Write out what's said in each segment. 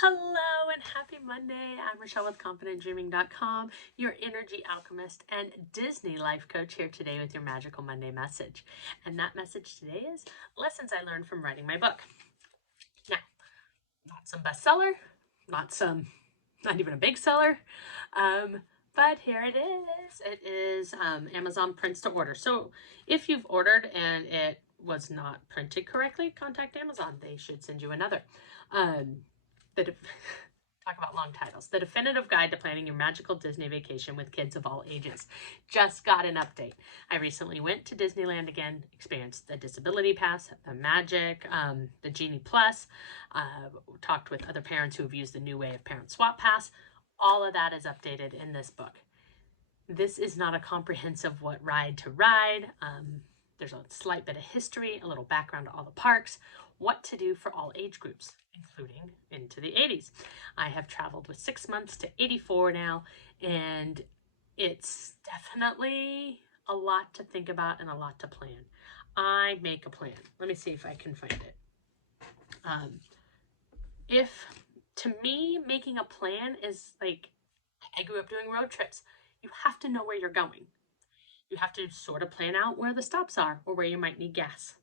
Hello and happy Monday. I'm Rochelle with ConfidentDreaming.com, your energy alchemist and Disney life coach, here today with your magical Monday message. And that message today is lessons I learned from writing my book. Now, not some bestseller, not even a big seller, but here it is. It is Amazon prints to order. So if you've ordered and it was not printed correctly, contact Amazon. They should send you another. Talk about long titles. The Definitive Guide to Planning Your Magical Disney Vacation with Kids of All Ages. Just got an update. I recently went to Disneyland again, experienced the Disability Pass, the Magic, the Genie Plus, talked with other parents who have used the new way of Parent Swap Pass. All of that is updated in this book. This is not a comprehensive what ride to ride. There's a slight bit of history, a little background to all the parks, what to do for all age groups, including into the 80s. I have traveled with 6 months to 84 now, and it's definitely a lot to think about and a lot to plan. I make a plan. Let me see if I can find it. To me, making a plan is like, I grew up doing road trips. You have to know where you're going. You have to sort of plan out where the stops are or where you might need gas.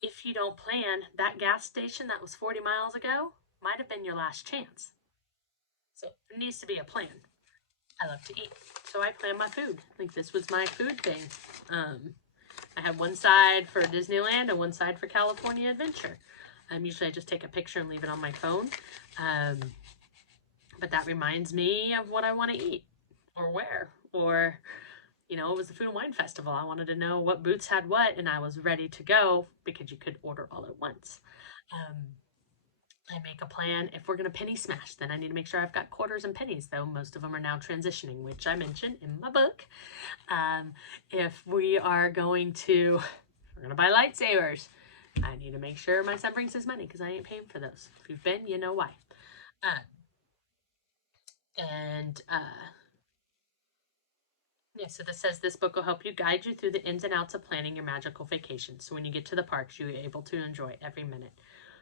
If you don't plan, that gas station that was 40 miles ago might have been your last chance. So there needs to be a plan. I love to eat, so I plan my food. Like, this was my food thing. I have one side for Disneyland and one side for California Adventure. Usually I just take a picture and leave it on my phone. But that reminds me of what I want to eat or where. Or, it was the Food and Wine Festival. I wanted to know what booths had what, and I was ready to go because you could order all at once. I make a plan. If we're going to penny smash, then I need to make sure I've got quarters and pennies, though most of them are now transitioning, which I mentioned in my book. If we're going to buy lightsabers, I need to make sure my son brings his money because I ain't paying for those. If you've been, you know why. So this says this book will help you guide you through the ins and outs of planning your magical vacation. So when you get to the parks, you're able to enjoy every minute.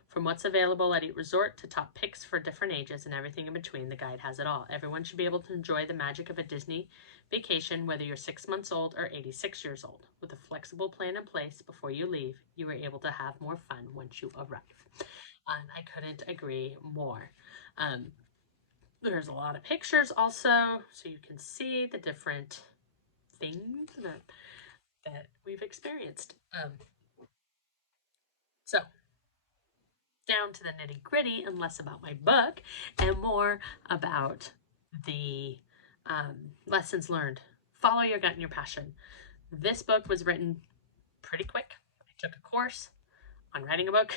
From what's available at each resort to top picks for different ages and everything in between, the guide has it all. Everyone should be able to enjoy the magic of a Disney vacation, whether you're 6 months old or 86 years old. With a flexible plan in place before you leave, you are able to have more fun once you arrive. I couldn't agree more. There's a lot of pictures also, so you can see the different things that we've experienced. So down to the nitty gritty, and less about my book and more about the lessons learned. Follow your gut and your passion. This book was written pretty quick. I took a course on writing a book,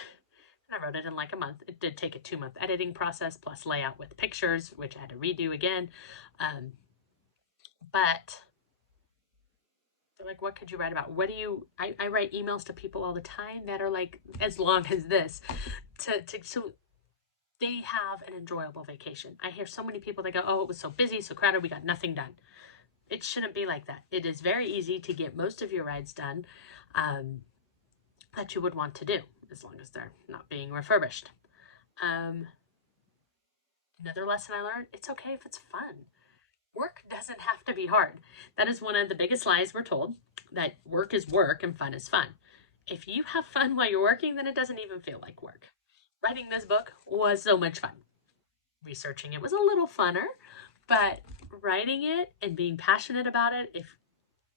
and I wrote it in like a month. It did take a 2-month editing process plus layout with pictures, which I had to redo again. But they're like, what could you write about? I write emails to people all the time that are like as long as this so they have an enjoyable vacation. I hear so many people that go, oh, it was so busy, so crowded, we got nothing done. It shouldn't be like that. It is very easy to get most of your rides done that you would want to do, as long as they're not being refurbished. Another lesson I learned, it's okay if it's fun. Work doesn't have to be hard. That is one of the biggest lies we're told, that work is work and fun is fun. If you have fun while you're working, then it doesn't even feel like work. Writing this book was so much fun. Researching it was a little funner, but writing it and being passionate about it, if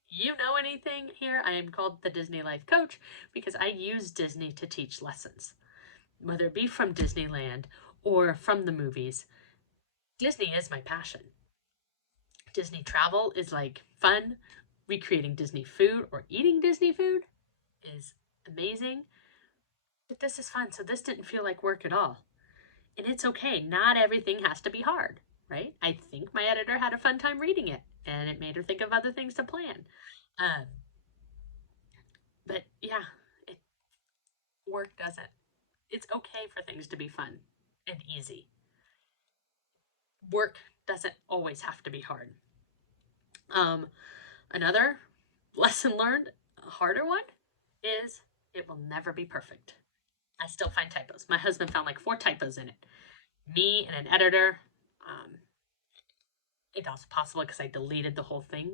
you know anything here, I am called the Disney Life Coach because I use Disney to teach lessons, whether it be from Disneyland or from the movies. Disney is my passion. Disney travel is like fun. Recreating Disney food or eating Disney food is amazing. But this is fun, so this didn't feel like work at all. And it's okay. Not everything has to be hard, right? I think my editor had a fun time reading it, and it made her think of other things to plan. But yeah, work doesn't. It's okay for things to be fun and easy. Work doesn't always have to be hard. Another lesson learned, a harder one, is it will never be perfect. I still find typos. My husband found like 4 typos in it. me and an editor. It's also possible because I deleted the whole thing,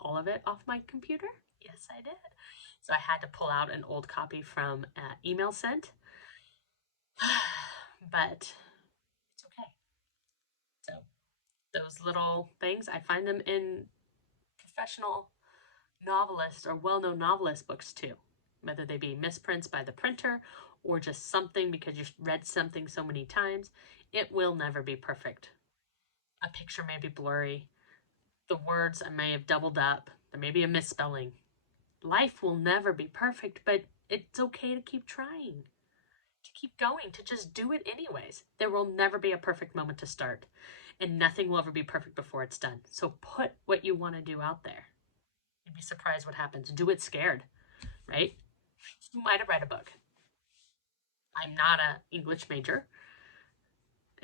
all of it, off my computer. Yes, I did. So I had to pull out an old copy from email sent. But it's okay. So those little things, I find them in professional novelist or well-known novelist books too, whether they be misprints by the printer or just something because you've read something so many times. It will never be perfect. A picture may be blurry. The words I may have doubled up. There may be a misspelling. Life will never be perfect, but it's okay to keep trying, to keep going, to just do it anyways. There will never be a perfect moment to start, and nothing will ever be perfect before it's done. So put what you want to do out there. You'd be surprised what happens. Do it scared, right? You might have read a book. I'm not an English major,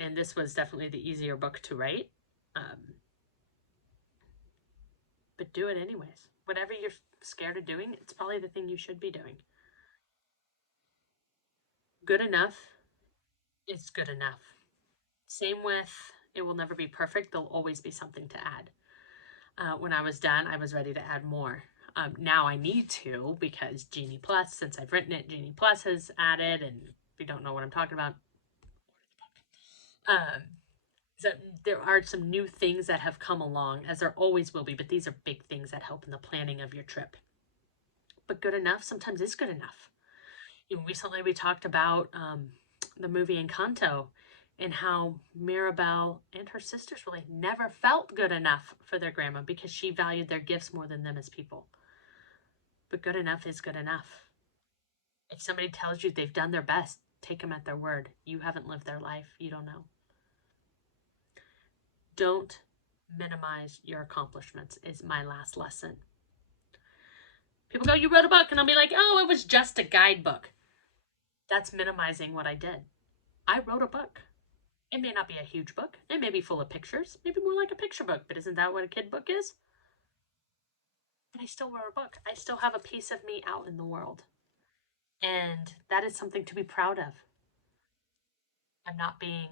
and this was definitely the easier book to write. But do it anyways. Whatever you're scared of doing, it's probably the thing you should be doing. Good enough is good enough. Same with it will never be perfect. There'll always be something to add. When I was done, I was ready to add more. Now I need to because Genie Plus, since I've written it, Genie Plus has added, and if you don't know what I'm talking about, so there are some new things that have come along, as there always will be, but these are big things that help in the planning of your trip. But good enough sometimes is good enough. Recently we talked about the movie Encanto and how Mirabel and her sisters really never felt good enough for their grandma because she valued their gifts more than them as people. But good enough is good enough. If somebody tells you they've done their best, take them at their word. You haven't lived their life. You don't know. Don't minimize your accomplishments is my last lesson. People go, you wrote a book, and I'll be like, oh, it was just a guidebook. That's minimizing what I did. I wrote a book. It may not be a huge book. It may be full of pictures, maybe more like a picture book, but isn't that what a kid book is? But I still wrote a book. I still have a piece of me out in the world. And that is something to be proud of. I'm not being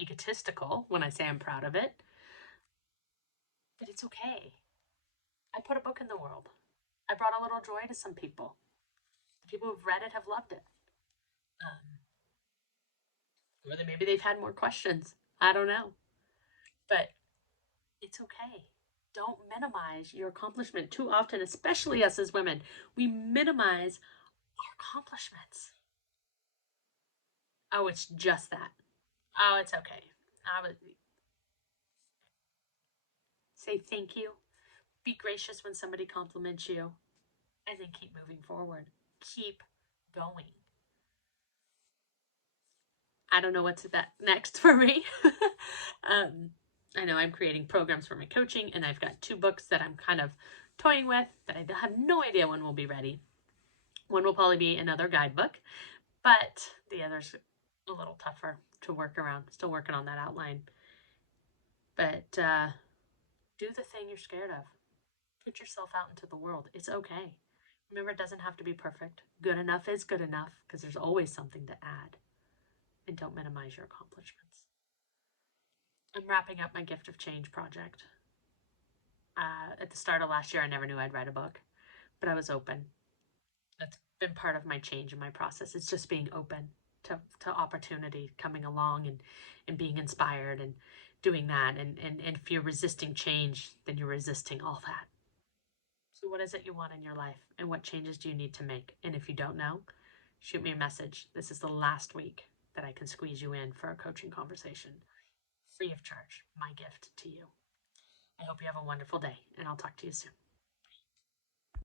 egotistical when I say I'm proud of it, but it's okay. I put a book in the world. I brought a little joy to some people. The people who've read it have loved it. Or maybe they've had more questions. I don't know. But it's okay. Don't minimize your accomplishment too often, especially us as women. We minimize our accomplishments. Oh, it's just that. Oh, it's okay. I would say thank you. Be gracious when somebody compliments you. And then keep moving forward. Keep going. I don't know what's next for me. I know I'm creating programs for my coaching, and I've got 2 books that I'm kind of toying with that I have no idea when will be ready. One will probably be another guidebook, but the other's a little tougher to work around. Still working on that outline. But do the thing you're scared of. Put yourself out into the world. It's okay. Remember, it doesn't have to be perfect. Good enough is good enough because there's always something to add. And don't minimize your accomplishments. I'm wrapping up my Gift of Change project. At the start of last year, I never knew I'd write a book, but I was open. That's been part of my change in my process. It's just being open to opportunity coming along and being inspired and doing that. And if you're resisting change, then you're resisting all that. So what is it you want in your life? And what changes do you need to make? And if you don't know, shoot me a message. This is the last week that I can squeeze you in for a coaching conversation. Free of charge. My gift to you. I hope you have a wonderful day, and I'll talk to you soon.